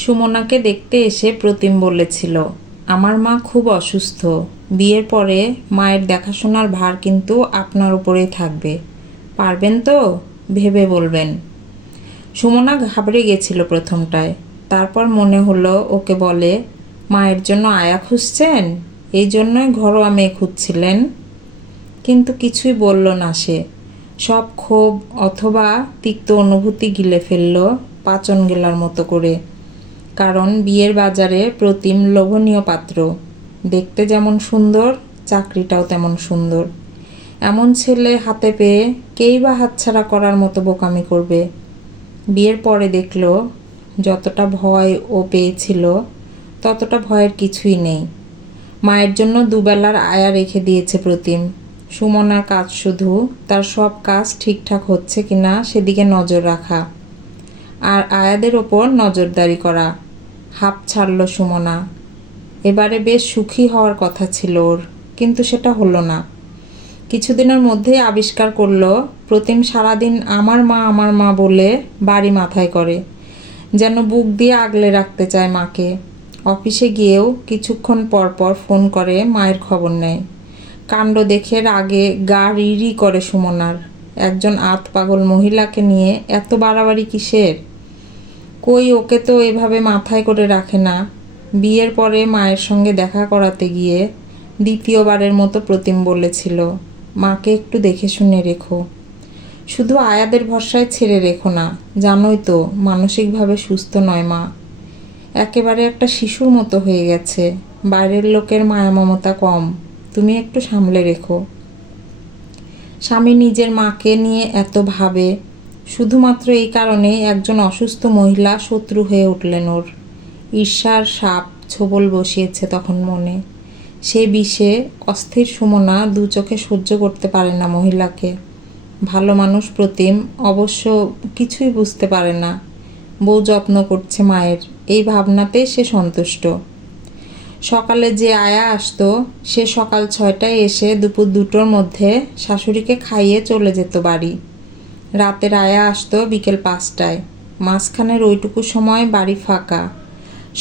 সুমনাকে দেখতে এসে প্রতিম বলেছিল, আমার মা খুব অসুস্থ, বিয়ের পরে মায়ের দেখাশোনার ভার কিন্তু আপনার উপরেই থাকবে, পারবেন তো? ভেবে বলবেন। সুমনা ঘাবড়ে গেছিল প্রথমটায়, তারপর মনে হলো ওকে বলে, মায়ের জন্য আয়া খুঁজছেন, এই জন্যই ঘরোয়া মেয়ে খুঁজছিলেন। কিন্তু কিছুই বলল না সে। সব ক্ষোভ অথবা তিক্ত অনুভূতি গিলে ফেলল পাচন গেলার মতো করে। কারণ বিয়ের বাজারে প্রতিম লোভনীয় পাত্র, দেখতে যেমন সুন্দর চাকরিটাও তেমন সুন্দর। এমন ছেলে হাতে পেয়ে কেই বা হাতছাড়া করার মতো বোকামি করবে। বিয়ের পরে দেখল যতটা ভয় ও পেয়েছিল ততটা ভয়ের কিছুই নেই। মায়ের জন্য দুবেলার আয়া রেখে দিয়েছে প্রতিম। সুমনার কাজ শুধু তার সব কাজ ঠিকঠাক হচ্ছে কিনা সেদিকে নজর রাখা, আর আয়াদের ওপর নজরদারি করা। হাঁপ ছাড়ল সুমনা। এবারে বেশ সুখী হওয়ার কথা ছিল ওর, কিন্তু সেটা হলো না। কিছুদিনের মধ্যেই আবিষ্কার করলো প্রতিম সারাদিন আমার মা বলে বাড়ি মাথায় করে, যেন বুক দিয়ে আগলে রাখতে চায় মাকে। অফিসে গিয়েও কিছুক্ষণ পর পর ফোন করে মায়ের খবর নেয়। কাণ্ড দেখে রাগে গা রিরি করে সুমনার। একজন আত পাগল মহিলাকে নিয়ে এত বাড়াবাড়ি কিসের? কই, ওকে তো এভাবে মাথায় করে রাখে না। বিয়ের পরে মায়ের সঙ্গে দেখা করাতে গিয়ে দ্বিতীয়বারের মতো প্রতিম বলেছিল, মাকে একটু দেখে শুনে রেখো, শুধু আয়াদের ভরসায় ছেড়ে রেখো না, জানোই তো মানসিকভাবে সুস্থ নয় মা, একেবারে একটা শিশুর মতো হয়ে গেছে, বাইরের লোকের মায়া মমতা কম, তুমি একটু সামলে রেখো। স্বামী নিজের মাকে নিয়ে এত ভাবে, শুধুমাত্র এই কারণে একজন অসুস্থ মহিলা শত্রু হয়ে উঠলেন ওর। ঈর্ষার সাপ ছোবল বসিয়েছে তখন মনে। সে বিষে অস্থির সুমনা দু চোখে সহ্য করতে পারে না মহিলাকে। ভালো মানুষ প্রতিম অবশ্য কিছুই বুঝতে পারে না। বউ যত্ন করছে মায়ের, এই ভাবনাতেই সে সন্তুষ্ট। সকালে যে আয়া আসতো সে সকাল 6টায় এসে দুপুর 2টোর মধ্যে শাশুড়িকে খাইয়ে চলে যেত বাড়ি। রাতের আয়া আসতো বিকেল 5টায়। মাঝখানের ওইটুকু সময় বাড়ি ফাঁকা।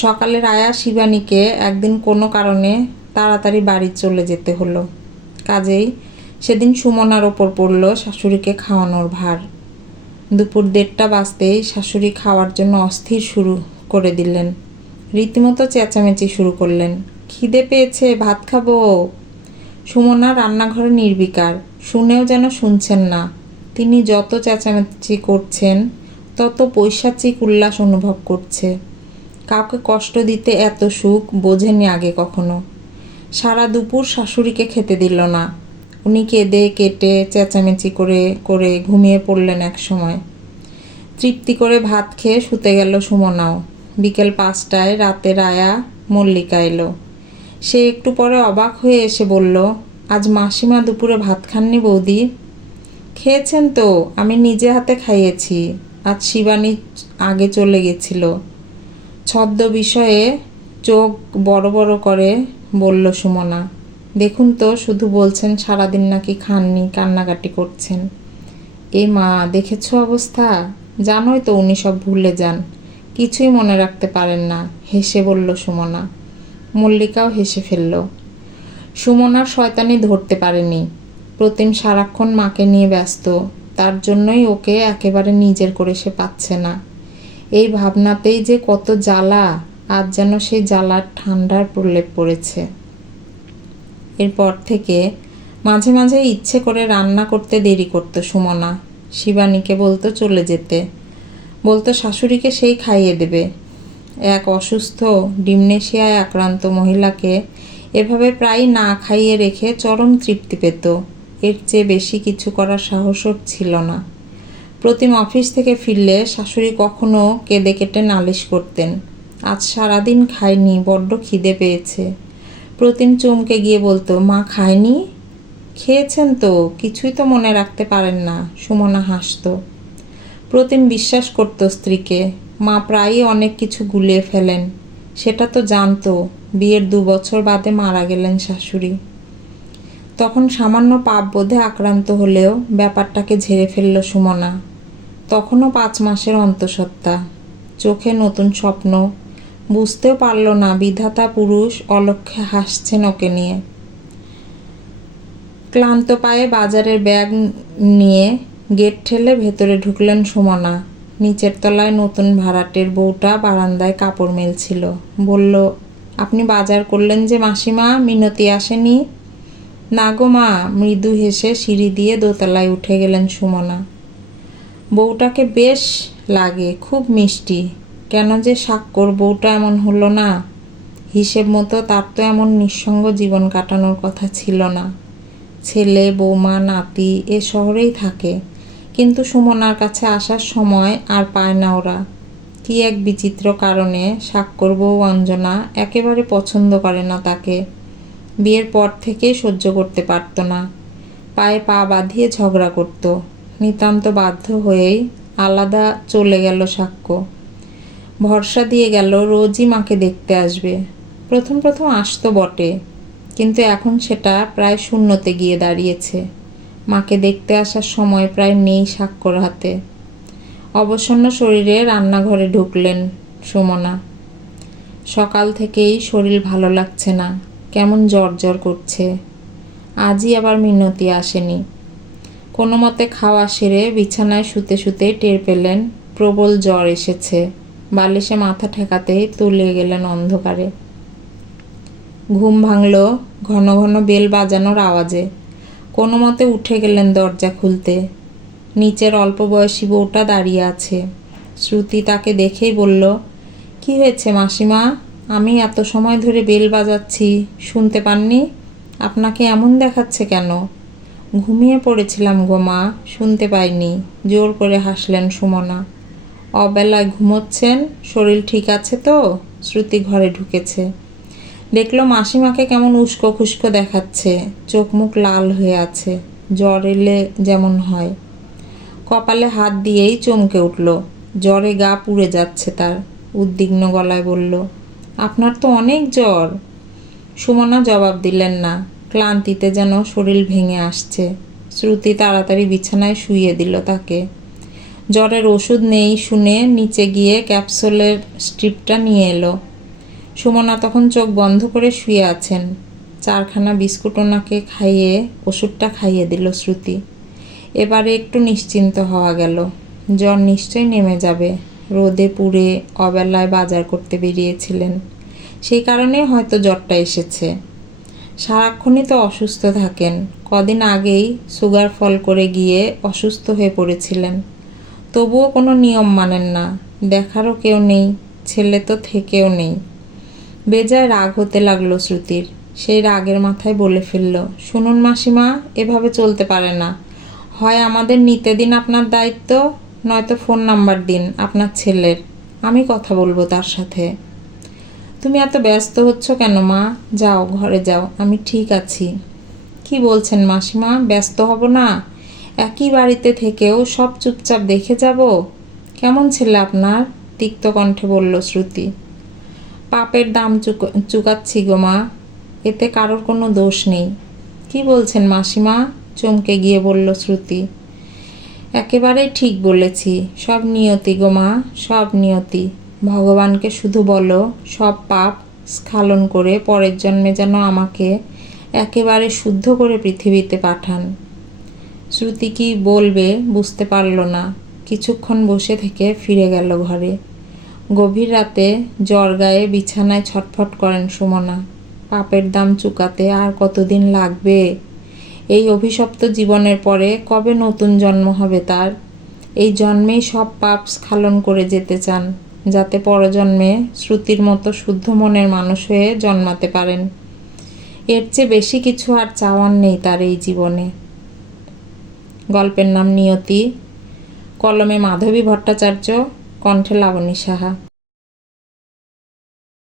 সকালের আয়া শিবানীকে একদিন কোনো কারণে তাড়াতাড়ি বাড়ি চলে যেতে হলো। কাজেই সেদিন সুমনার ওপর পড়ল শাশুড়িকে খাওয়ানোর ভার। দুপুর 1:30টা বাজতেই শাশুড়ি খাওয়ার জন্য অস্থির শুরু করে দিলেন। রীতিমতো চেঁচামেচি শুরু করলেন, খিদে পেয়েছে, ভাত খাবো। সুমনা রান্নাঘরে নির্বিকার, শুনেও যেন শুনছেন না। তিনি যত চেঁচামেচি করছেন তত পৈশাচিক উল্লাস অনুভব করছে। কাউকে কষ্ট দিতে এত সুখ বোঝেনি আগে কখনো। সারা দুপুর শাশুড়িকে খেতে দিল না। উনি কেঁদে কেটে চেঁচামেচি করে করে ঘুমিয়ে পড়লেন এক সময়। তৃপ্তি করে ভাত খেয়ে শুতে গেল সুমনাও। বিকেল 5টায় রাতের আয়া মল্লিকা এলো। সে একটু পরে অবাক হয়ে এসে বলল, আজ মাসিমা দুপুরে ভাত খাননি বৌদি? খেয়েছেন তো, আমি নিজে হাতে খাইয়েছি, আজ শিবানী আগে চলে গেছিল। ছদ্ম বিষয়ে চোখ বড় বড় করে বলল সুমনা। দেখুন তো, শুধু বলছেন সারাদিন নাকি খাননি, কান্নাকাটি করছেন। এ মা, দেখেছ অবস্থা? জানোই তো উনি সব ভুলে যান, কিছুই মনে রাখতে পারেন না, হেসে বলল সুমনা। মল্লিকাও হেসে ফেলল। সুমনার শয়তানি ধরতে পারেনি। প্রতিম সারাক্ষণ মাকে নিয়ে ব্যস্ত, তার জন্যই ওকে একেবারে নিজের করে সে পাচ্ছে না। এই ভাবনাতেই যে কত জ্বালা, আজ যেন সেই জ্বালার ঠান্ডার প্রলেপ পড়েছে। এরপর থেকে মাঝে মাঝে ইচ্ছে করে রান্না করতে দেরি করত সুমনা। শিবানীকে বলতো চলে যেতে, বলতো শাশুড়িকে সেই খাইয়ে দেবে। এক অসুস্থ ডিমনেশিয়ায় আক্রান্ত মহিলাকে এভাবে প্রায় না খাইয়ে রেখে চরম তৃপ্তি পেত। এর চেয়ে বেশি কিছু করার সাহসও ছিল না। প্রতিম অফিস থেকে ফিরলে শাশুড়ি কখনো কেঁদে কেটে নালিশ করতেন, আজ সারাদিন খায়নি, বড্ড খিদে পেয়েছে। প্রতিম চমকে গিয়ে বলতো, মা খায়নি? খেয়েছেন তো, কিছুই তো মনে রাখতে পারেন না। সুমনা হাসত। প্রতিম বিশ্বাস করত স্ত্রীকে। মা প্রায়ই অনেক কিছু গুলিয়ে ফেলেন, সেটা তো জানতো। বিয়ের 2 বছর বাদে মারা গেলেন শাশুড়ি। তখন সামান্য পাপবোধে আক্রান্ত হলেও ব্যাপারটাকে ঝেড়ে ফেলল সুমনা। তখনও 5 মাসের অন্তঃসত্ত্বা, চোখে নতুন স্বপ্ন, বুঝতেও পারল না বিধাতা পুরুষ অলক্ষ্যে হাসছেন ওকে নিয়ে। ক্লান্ত পায়ে বাজারের ব্যাগ নিয়ে গেট ঠেলে ভেতরে ঢুকলেন সুমনা। নিচের তলায় নতুন ভাড়াটের বউটা বারান্দায় কাপড় মেলছিল। বলল, আপনি বাজার করলেন যে মাসিমা, মিনতি আসেনি? না গো মা, মৃদু হেসে সিঁড়ি দিয়ে দোতলায় উঠে গেলেন সুমনা। বউটাকে বেশ লাগে, খুব মিষ্টি। কেন যে স্বাক্ষর বউটা এমন হলো না? হিসেব মতো তার তো এমন নিঃসঙ্গ জীবন কাটানোর কথা ছিল না। ছেলে, বৌমা, নাতি এ শহরেই থাকে, কিন্তু সুমনার কাছে আসার সময় আর পায় না ওরা। কি এক বিচিত্র কারণে স্বাক্ষর বউ অঞ্জনা একেবারে পছন্দ করে না তাকে। বিয়ের পর থেকেই সহ্য করতে পারত না। পায়ে পা বাঁধিয়ে ঝগড়া করত। নিতান্ত বাধ্য হয়েই আলাদা চলে গেল সাক্ষ্য। ভরসা দিয়ে গেল রোজই মাকে দেখতে আসবে। প্রথম প্রথম আসতো বটে, কিন্তু এখন সেটা প্রায় শূন্যতে গিয়ে দাঁড়িয়েছে। মাকে দেখতে আসার সময় প্রায় নেই স্বাক্ষর হাতে। অবসন্ন শরীরে রান্নাঘরে ঢুকলেন সুমনা। সকাল থেকেই শরীর ভালো লাগছে না, কেমন জ্বর জ্বর করছে। আজই আবার মিনতি আসেনি। কোনো মতে খাওয়া সেরে বিছানায় শুতে শুতে টের পেলেন প্রবল জ্বর এসেছে। বালিশে মাথা ঠেকাতেই তলিয়ে গেলেন অন্ধকারে। ঘুম ভাঙল ঘন ঘন বেল বাজানোর আওয়াজে। কোনো মতে উঠে গেলেন দরজা খুলতে। নিচের অল্প বয়সী বউটা দাঁড়িয়ে আছে। শ্রুতি তাকে দেখেই বলল, কি হয়েছে মাসিমা? আমি এত সময় ধরে বেল বাজাচ্ছি, শুনতে পাননি? আপনাকে এমন দেখাচ্ছে কেন? ঘুমিয়ে পড়েছিলাম গো মা, শুনতে পাইনি, জোর করে হাসলেন সুমনা। অবেলায় ঘুমোচ্ছেন? শরীর ঠিক আছে তো? শ্রুতি ঘরে ঢুকেছে। দেখলো মাসিমাকে কেমন উস্কো খুস্কো দেখাচ্ছে, চোখ মুখ লাল হয়ে আছে, জ্বর এলে যেমন হয়। কপালে হাত দিয়েই চমকে উঠল। জ্বরে গা পুড়ে যাচ্ছে তার। উদ্বিগ্ন গলায় বলল, আপনার তো অনেক জ্বর। সুমনা জবাব দিলেন না। ক্লান্তিতে যেন শরীর ভেঙে আসছে। শ্রুতি তাড়াতাড়ি বিছানায় শুইয়ে দিল তাকে। জ্বরের ওষুধ নেই শুনে নিচে গিয়ে ক্যাপসুলের স্ট্রিপটা নিয়ে এলো। সুমনা তখন চোখ বন্ধ করে শুয়ে আছেন। 4খানা বিস্কুট ওনাকে খাইয়ে ওষুধটা খাইয়ে দিল শ্রুতি। এবারে একটু নিশ্চিন্ত হওয়া গেল। জ্বর নিশ্চয়ই নেমে যাবে। রোদে পুড়ে অবেলায় বাজার করতে বেরিয়েছিলেন, সেই কারণে হয়তো জ্বরটা এসেছে। সারাক্ষণই তো অসুস্থ থাকেন। কদিন আগেই সুগার ফল করে গিয়ে অসুস্থ হয়ে পড়েছিলেন। তবুও কোনো নিয়ম মানেন না। দেখারও কেউ নেই, ছেলে তো থেকেও নেই। বেজায় রাগ হতে লাগলো শ্রুতির। সেই রাগের মাথায় বলে ফেলল, শুনুন মাসিমা, এভাবে চলতে পারে না। হয় আমাদের নিতে দিন আপনার দায়িত্ব, নয়তো ফোন নাম্বার দিন আপনার ছেলের, আমি কথা বলবো তার সাথে। তুমি এত ব্যস্ত হচ্ছ কেন মা? যাও ঘরে যাও, আমি ঠিক আছি। কি বলছেন মাসিমা, ব্যস্ত হব না? একই বাড়িতে থেকেও সব চুপচাপ দেখে যাব? কেমন ছেলে আপনার? তিক্ত কণ্ঠে বলল শ্রুতি। পাপের দাম চুকাচ্ছি গো মা, এতে কারোর কোনো দোষ নেই। কি বলছেন মাসিমা? চমকে গিয়ে বলল শ্রুতি। একেবারেই ঠিক বলেছি, সব নিয়তি গো মা, সব নিয়তি। ভগবানকে শুধু বলো সব পাপ স্খলন করে পরের জন্মে যেন আমাকে একেবারে শুদ্ধ করে পৃথিবীতে পাঠান। শ্রুতি কি বলবে বুঝতে পারল না। কিছুক্ষণ বসে থেকে ফিরে গেল ঘরে। গভীর রাতে জ্বর গায়ে বিছানায় ছটফট করেন সুমনা। পাপের দাম চুকাতে আর কতদিন লাগবে? এই অভিশপ্ত জীবনের পরে কবে নতুন জন্ম হবে তার? এই জন্মেই সব পাপ স্খলন করে যেতে চান, যাতে পরজন্মে শ্রুতির মতো শুদ্ধ মনের মানুষ হয়ে জন্মাতে পারেন। এর চেয়ে বেশি কিছু আর চাওয়ার নেই তার এই জীবনে। গল্পের নাম নিয়তি। কলমে মাধবী ভট্টাচার্য, কণ্ঠে লাবণী সাহা।